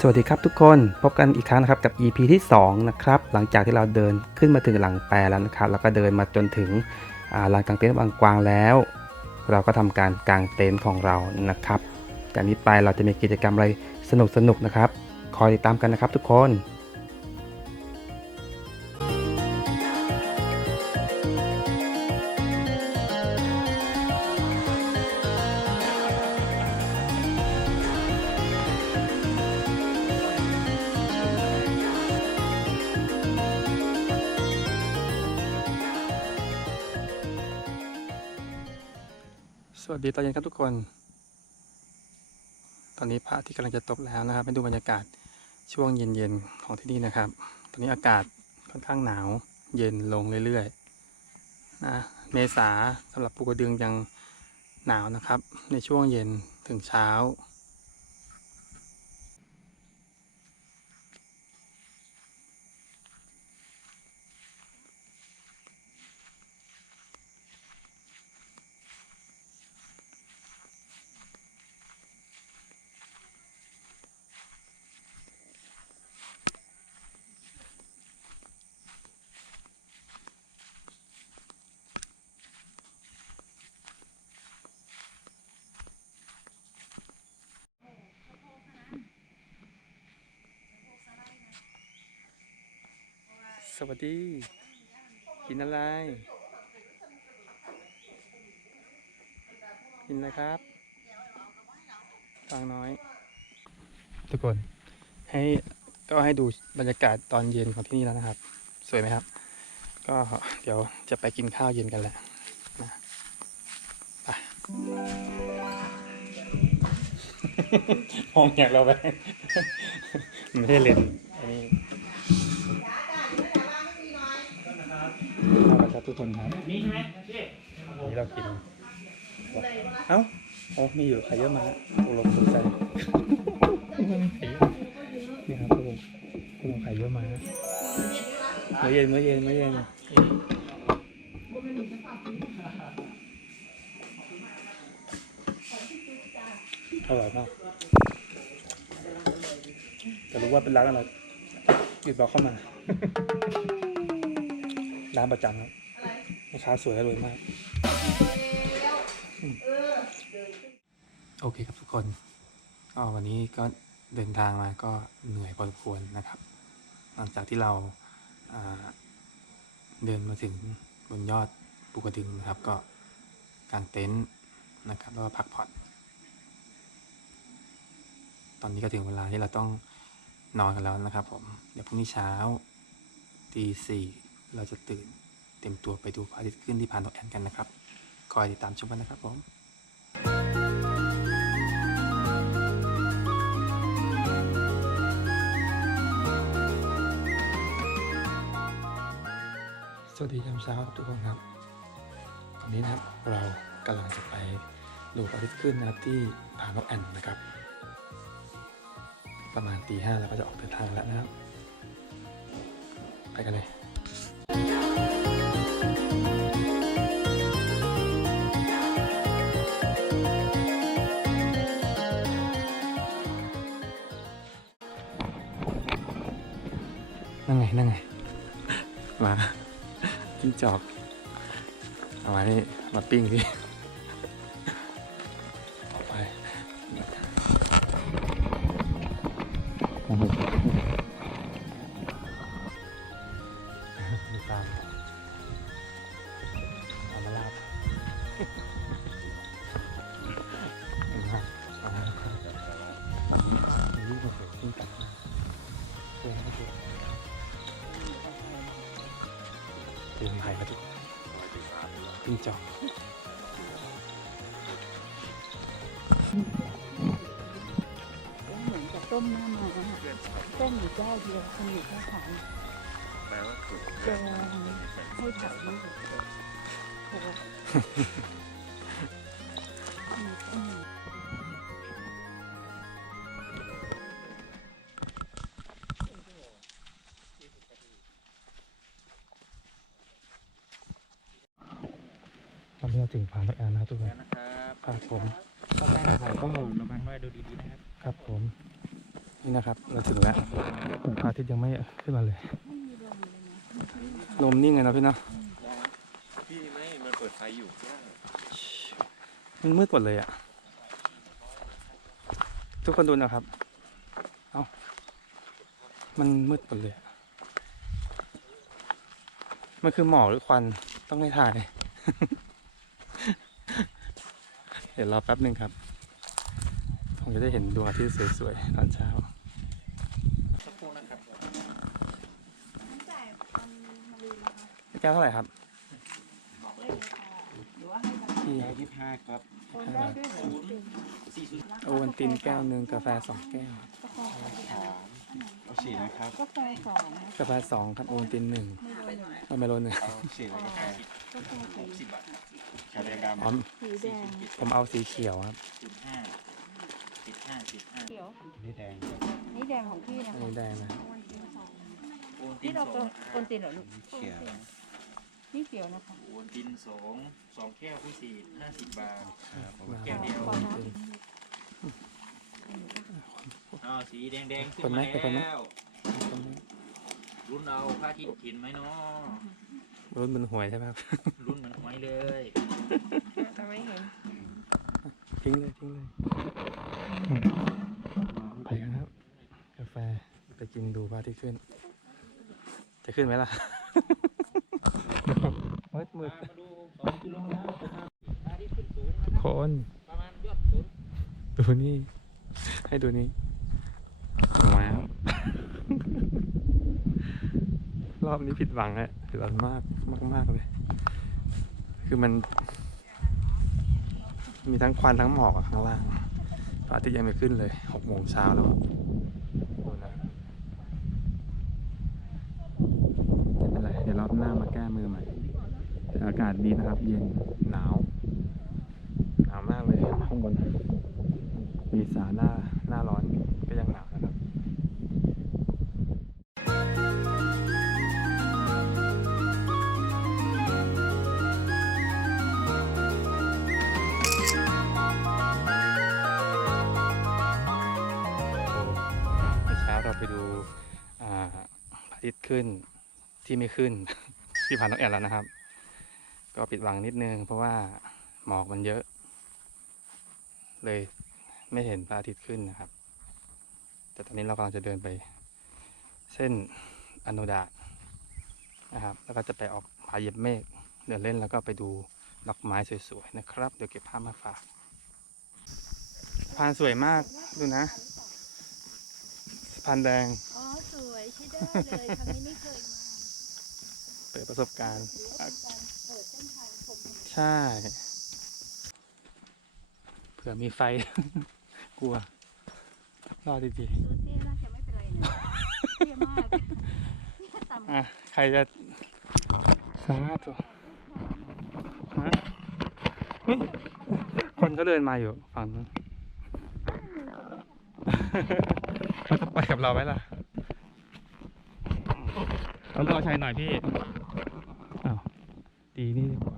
สวัสดีครับทุกคนพบกันอีกครั้งนะครับกับ EP ที่2นะครับหลังจากที่เราเดินขึ้นมาถึงหลังแปรแล้วนะครับแล้วก็เดินมาจนถึงหลานกางเต็นท์บางกวางแล้ว เราก็ทำการกางเต็นท์ของเรานะครับจากนี้ไปเราจะมีกิจกรรมอะไรสนุกๆนะครับ คอยติดตามกันนะครับทุกคน สวัสดีตอนเย็นครับทุกคน ตอนนี้พระที่กำลังจะตกแล้วนะครับไปดูบรรยากาศช่วงเย็นๆของที่นี่นะครับ ตอนนี้อากาศค่อนข้างหนาว เย็นลงเรื่อยๆนะ เมษาสำหรับภูกระดึงยังหนาวนะครับ ในช่วงเย็นถึงเช้า สวัสดี กินอะไร กินนะครับฟังน้อย ทุกคน ให้ก็ให้ดูบรรยากาศตอนเย็นของที่นี่แล้วนะครับ สวยไหมครับ ก็เดี๋ยวจะไปกินข้าวเย็นกันแหละนะไปมองอย่างเราไปไม่ใช่เลนส์อันนี้ เอาละครับทุกคนครับนี่ใช่ไหมนี่เรากิน เอ้าโอ้มีอยู่ไข่เยอะมาตกลงสนใจนี่ครับทุกคนตกลงไข่เยอะมามื้อเย็นมื้อเย็นมื้อเย็นอร่อยมากจะรู้ว่าเป็นร้านอะไรติดต่อเข้ามา ร้านประจำครับแม่ค้าสวยและรวยมากอืมโอเคครับทุกคนก็วันนี้ก็เดินทางมาก็เหนื่อยพอสมควรนะครับ หลังจากที่เราอ่าเดินมาถึงบนยอดภูกระดึงนะครับ ก็กางเต็นท์นะครับแล้วก็พักผ่อน ตอนนี้ก็ถึงเวลาที่เราต้องนอนกันแล้วนะครับผม เดี๋ยวพรุ่งนี้เช้าตีสี่ เราจะตื่นเต็มตัวไปดูพระอาทิตย์ขึ้นที่พานนกแอ่นกันนะครับ คอยติดตามชมกันนะครับผมสวัสดียามเช้าทุกคนครับวันนี้นะครับเรากำลังจะไปดูพระอาทิตย์ขึ้นนะครับที่ผานกแอ่นนะครับ ประมาณตีห้าเราก็จะออกเดินทางแล้วนะครับ ไปกันเลย นั่งไง นั่งไง มาจิ้งจอก เอามานี่มาปิ้งสิ เตรียมไผ่มาทุกปิ้งจอกเหมือนกับต้มหน้ามาเส้นอยู่เจ้าเดียวคนอยู่แค่ขายจะให้ขายไม่ถูก อนนี้เราถึงผานกแอนนะครับทุกคนนะครับครับผมเข้าใกล้ถ่ายก็ระวังไว้ดูดีๆนะครับ ครับผม นี่นะครับเราถึงแล้วพระอาทิตย์ยังไม่ขึ้นมาเลยไม่มีลมเลยนะลมนิ่งเลยนะพี่เนาะพี่ไม่มันเปิดไฟอยู่มันมืดหมดเลยอะทุกคนดูนะครับ เอามันมืดหมดเลยอะมันคือหมอกหรือควันต้องให้ถ่าย เดี๋ยวรอแป๊บหนึ่งครับผมจะได้เห็นดวงอาทิตย์สวยๆตอนเช้าสักครู่นะครับน้ำจ่ายมันมาลืมนะคะแก้วเท่าไหร่ครับบอกเลยเลยค่ะหรือว่าให้ทางพี่ยี่สิบห้าครับโอนได้ด้วยเหรอเป็นสี่สิบโอวันตินแก้วหนึ่งกาแฟสองแก้วกาแฟสองสามเอาสี่นะครับกาแฟสองนะกาแฟสองครับโอวันตินหนึ่งไม่โดนหนึ่งเอาไมโลหนึ่งเอาสี่แล้วกาแฟกาแฟสีสิบบาท ครับชาแดงดำอ๋อสีแดงผมเอาสีเขียวครับสิบห้าสิบห้าสิบห้าเขียว นี่แดงนี่แดงของพี่นะอันคะนี้แดงนะวันตินสองโอนติที่นเราสองโอนตินเหรอลูกเขียวนี่เขียวนะคะโอนตินสองสองแก้วผู้สี่ห้าสิบบาท ครับแก้วเดียวพอนะอ๋อสีแดงแดงๆขึ้นคนไหมมาคนไหมแล้วรุ่นเอาพระอาทิตย์กินไหมเนาะรุ่นบนหวยใช่ไหมครับ รุ่นเหมือนหอยเลย แต่ไม่เห็น ทิ้งเลยทิ้งเลยไปกันครับ กาแฟไปกินดูพระอาที่ขึ้น จะขึ้นไหมล่ะมืดมืดมาดูสองกิโลแล้วนะครับพระอาทิตย์ขึ้นสูงนะคนประมาณยอดสูงดูนี่ ให้ดูนี่ว้าวรอบนี้ผิดหวังอะผิดหวังมากมากมากเลย คือมัน มีทั้งควันทั้งหมอกข้างล่างพระอาทิตย์ยังไม่ขึ้นเลยหกโมงเช้าแล้วดูนะไม่เป็นไรเดี๋ยวรอบหน้ามาแก้มือใหม่อากาศดีนะครับ เย็นหนาวหนาวมากเลยข้างบนมีสาหน้าหน้าร้อนก็ยังหนาว ขึ้นที่ไม่ขึ้น ที่ผ่านนกแอ่นแล้วนะครับ ก็ปิดหวังนิดนึง เพราะว่าหมอกมันเยอะ เลยไม่เห็นพระอาทิตย์ขึ้นนะครับ แต่ตอนนี้เรากำลังจะเดินไป เส้นอโนดาตนะครับ แล้วก็จะไปออกผาเหยียบเมฆเดินเล่นแล้วก็ไปดูดอกไม้สวยๆนะครับ เดี๋ยวเก็บภาพมาฝากพานสวยมากดูนะสะพานแดง อ๋อ สวยใช่ได้เลยครั้งนี้ไม่เคยมาเปิดประสบการณ์หรือว่าเป็นการเปิดเส้นทางชมธรรมชาติใช่ เผื่อมีไฟ กลัว รอดีตัวเตี้ยน่าจะไม่เป็นไรนะเตี้ยมากเนี่ยต่ำๆอะ ใครจะสาธุฮะเฮ้ยคนเขาเดินมาอยู่ฝั่งนู้น เขาจะไปกับเราไหมล่ะ เรารอชัยหน่อยพี่อ้าวดีนี่ดีกว่า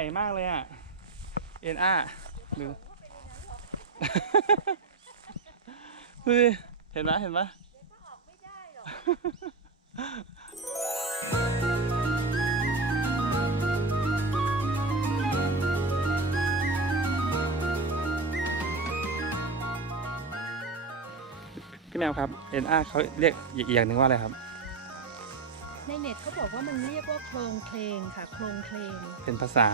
ญ่มากเลยอะเอ็นอาดูดูเห็นไหมเห็นไหมพี่แมวครับเอ็นอาเขาเรียกอีกอย่างหนึ่งว่าอะไรครับ ในเน็ตเขาบอกว่ามันเรียกว่าโครงเพลงค่ะ โครงเพลงเป็นภาษา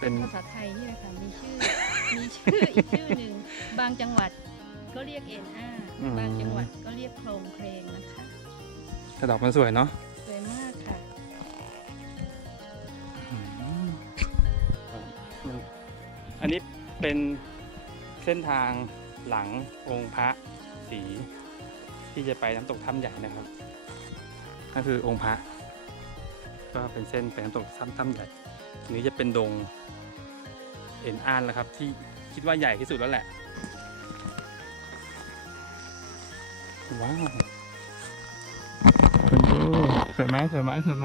เป็นภาษาไทยนี่แหละค่ะมีชื่อ มีชื่ออีกชื่อหนึ่งบางจังหวัดก็เรียกเอ็นอาอืมบางจังหวัดก็เรียกโครงเพลงนะคะกระดอกมันสวยเนาะสวยมากค่ะอืมมันอันนี้เป็นเส้นทางหลังองค์พระศรีที่จะไปน้ำตกถ้ำใหญ่นะครับ นั่นคือองค์พระก็เป็นเส้นไปน้ำตกถ้ำถ้ำใหญ่อันนี้จะเป็นดงเอ็นอ่านแล้วครับที่คิดว่าใหญ่ที่สุดแล้วแหละว้าวคุณดูสวยไหมสวยไหมสวยไหม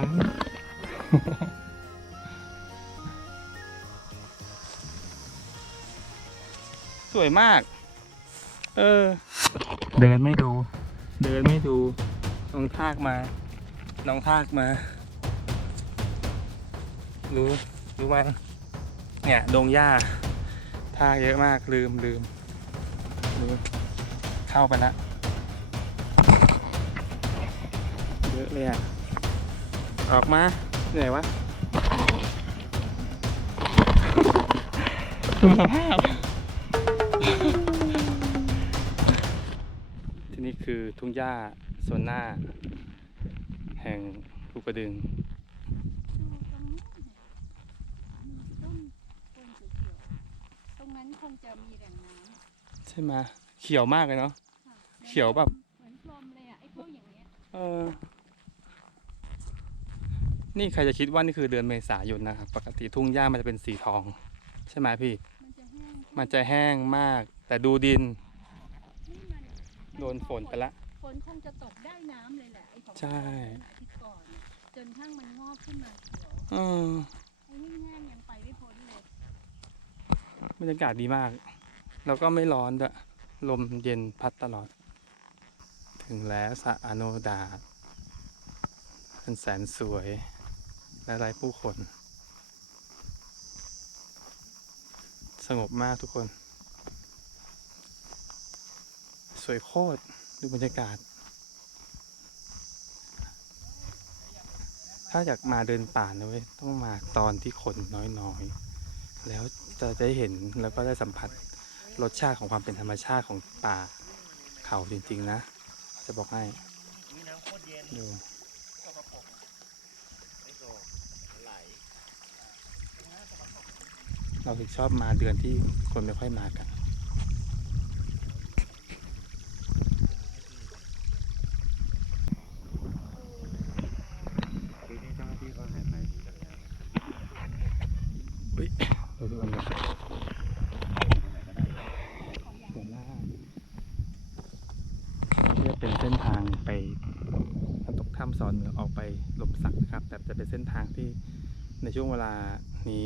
สวยมาก เออ เดินไม่ดู เดินไม่ดูน้องทากมา น้องทากมา รู้ รู้ไหมเนี่ยดงหญ้าทากเยอะมากลืมลืมลืมเข้าไปละเยอะเลยอะ ออกมาเหนื่อยวะดูสภาพที่นี่คือทุ่งหญ้าโซนหน้า แห่งภูกระดึงดูตรงนู้นเนี่ยมีต้นต้นเขียวๆตรงนั้นคงจะมีแหล่งน้ำใช่ไหมเขียวมากเลยเนาะค่ะเขียวแบบเหมือนพรมเลยอะไอ้พวกอย่างเงี้ยเออนี่ใครจะคิดว่านี่คือเดือนเมษายนนะครับ ปกติทุ่งหญ้ามันจะเป็นสีทอง ใช่ไหมพี่ มันจะแห้งมันจะแห้งมาก แต่ดูดินนี่มันมัโดนฝนไปละ ฝนคงจะตกได้น้ำเลยแหละไอ้ของใช่อาทิตย์ก่อ นน่ะจนทั้งมันงอกขึ้นมาเขียวเออไอ้นี่แห้งยังไปไม่พ้นเลยบรรยากาศดีมาก แล้วก็ไม่ร้อนด้วย ลมเย็นพัดตลอด ถึงแล้วสะอโนดาเป็นแสนสวย และไร้ผู้คน สงบมากทุกคน สวยโคตร ดูบรรยากาศ ถ้าอยากมาเดินป่านะเว้ยต้องมาตอนที่คนน้อยๆ แล้วจะได้เห็นแล้วก็ได้สัมผัสรสชาติของความเป็นธรรมชาติของป่าเขาจริงๆนะ จะบอกให้ดูเราถึงชอบมาเดือนที่คนไม่ค่อยมากัน ปีนี้เจ้าหน้าที่เขาหายไปกันแล้ว อุ้ยเราดูอันนี้เดี๋ยวหน้านี่จะ เป็นเส้นทางไปน้ำตกถ้ำสอนเหนือออกไปหลมสักนะครับ แต่จะเป็นเส้นทางที่ในช่วงเวลานี้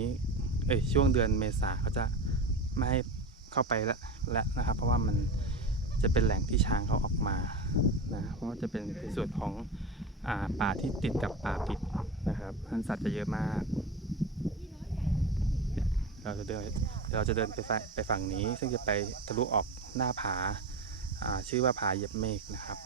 เอ้ยช่วงเดือนเมษาเขาจะไม่ให้เข้าไปละและนะครับ เพราะว่ามันจะเป็นแหล่งที่ช้างเขาออกมานะเพราะว่าจะเป็นในส่วนของอ่าป่าที่ติดกับป่าปิดนะครับพันสัตว์จะเยอะมาก เราจะเดินเราจะเดินไปฝั่งไปฝั่งนี้ ซึ่งจะไปทะลุออกหน้าผา ชื่อว่าผาเหยียบเมฆนะครับ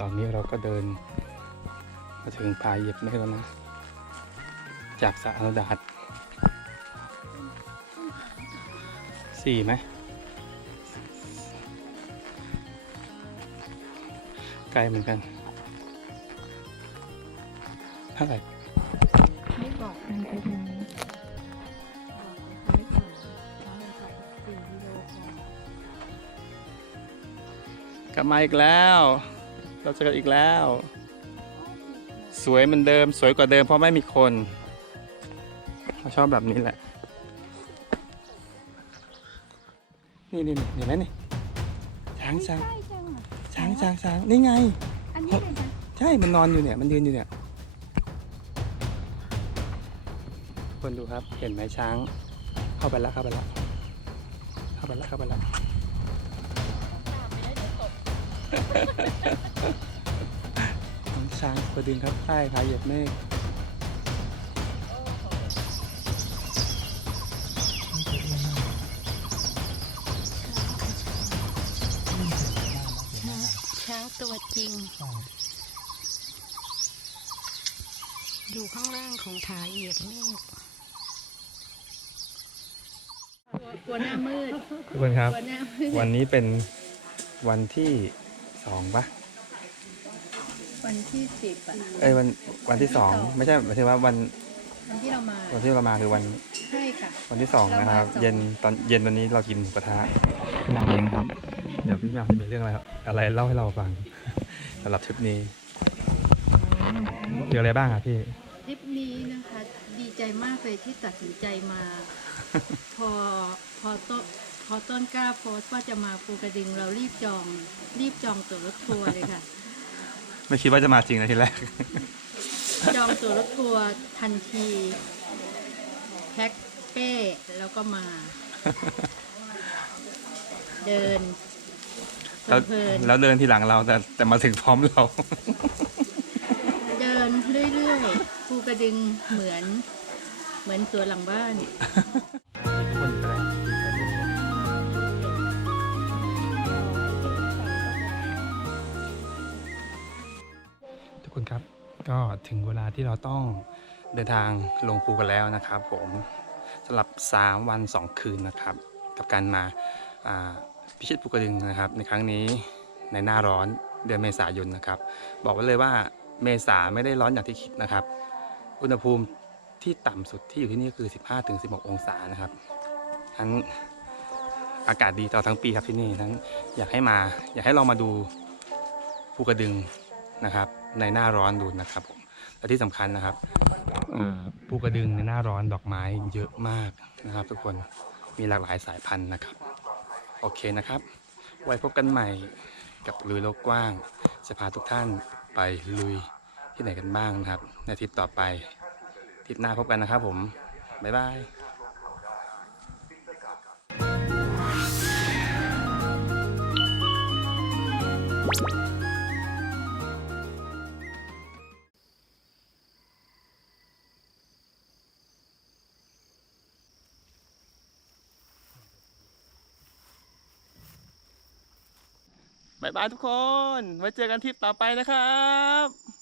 ตอนนี้เราก็เดิน มาถึงผายเหยียบเมฆแล้วนะ จากสระอนุดาตสี่ไหมไกลเหมือนกันเท่าไหร่ไม่บอกมันไปไหนกลับมาอีกแล้ว เราเจอกันอีกแล้ว สวยเหมือนเดิม สวยกว่าเดิมเพราะไม่มีคนเราชอบแบบนี้แหละ นี่นี่นี่เห็นไหมนี่ช้างช้างใช่จังอะช้างช้างช้างนี่ไง อันนี้เลยนะใช่ มันนอนอยู่เนี่ย มันยืนอยู่เนี่ยคนดูครับ เห็นไหมช้าง เข้าไปแล้วเข้าไปแล้วเข้าไปแล้วเข้าไปแล้วน้อง ช้างกระดึงครับใต้พาเหยียบเมฆช้างตัวจริง อยู่ข้างล่างของผาเหยียบเมฆกลัวหน้ามืดคุกคนครับ วันนี้เป็นวันที่สองปะ วันที่สิบอะ เอ้ยวันวันที่สอง ไม่ใช่หมายถึงว่าวันวันที่เรามาวันที่เรามาคือวันใช่ค่ะ วันที่สองนะครับ เรามาสอง เย็นตอนเย็นวันนี้เรากินหมูกระทะพี่นางเองครับ เดี๋ยวพี่นางจะมีเรื่องอะไรครับอะไรเล่าให้เราฟัง สำหรับทริปนี้เจออะไรบ้างครับพี่ ทริปนี้นะคะ ดีใจมากเลยที่ตัดสินใจมา พอพอต้นพอต้นกล้าโพสต์ว่าจะมาภูกระดึงเรารีบจอง รีบจองตั๋วรถทัวร์เลยค่ะ ไม่คิดว่าจะมาจริงนะทีแรก จองตั๋วรถทัวร์ทันที แพ็คเป้แล้วก็มา เดินแล้วเพลินแล้วเดินทีหลังเราแต่แต่มาถึงพร้อมเรา ๆเดินเรื่อยๆภูกระดึงเหมือน เหมือนสวนหลังบ้าน ก็ถึงเวลาที่เราต้องเดินทางลงภูกันแล้วนะครับ ผมสำหรับ 3 วัน 2 คืนนะครับ กับการมาพิชิตภูกระดึงนะครับ ในครั้งนี้ในหน้าร้อนเดือนเมษายนนะครับ บอกไว้เลยว่าเมษาไม่ได้ร้อนอย่างที่คิดนะครับ อุณหภูมิที่ต่ำสุดที่อยู่ที่นี่คือ 15-16 องศานะครับทั้นอากาศดีตลอดทั้งปีครับที่นี่ทั้งอยากให้มา อยากให้ลองมาดูภูกระดึงนะครับ ในหน้าร้อนดูนะครับผมและที่สำคัญนะครับอ่าภูกระดึงในหน้าร้อนดอกไม้เยอะมากนะครับ ทุกคนมีหลากหลายสายพันธุ์นะครับ โอเคนะครับ ไว้พบกันใหม่กับลุยโลกกว้าง จะพาทุกท่านไปลุยที่ไหนกันบ้างนะครับ ในอาทิตย์ต่อไปอาทิตย์หน้าพบกันนะครับผม บ๊ายบายบ๊ายบายทุกคน ไว้เจอกันทริปต่อไปนะครับ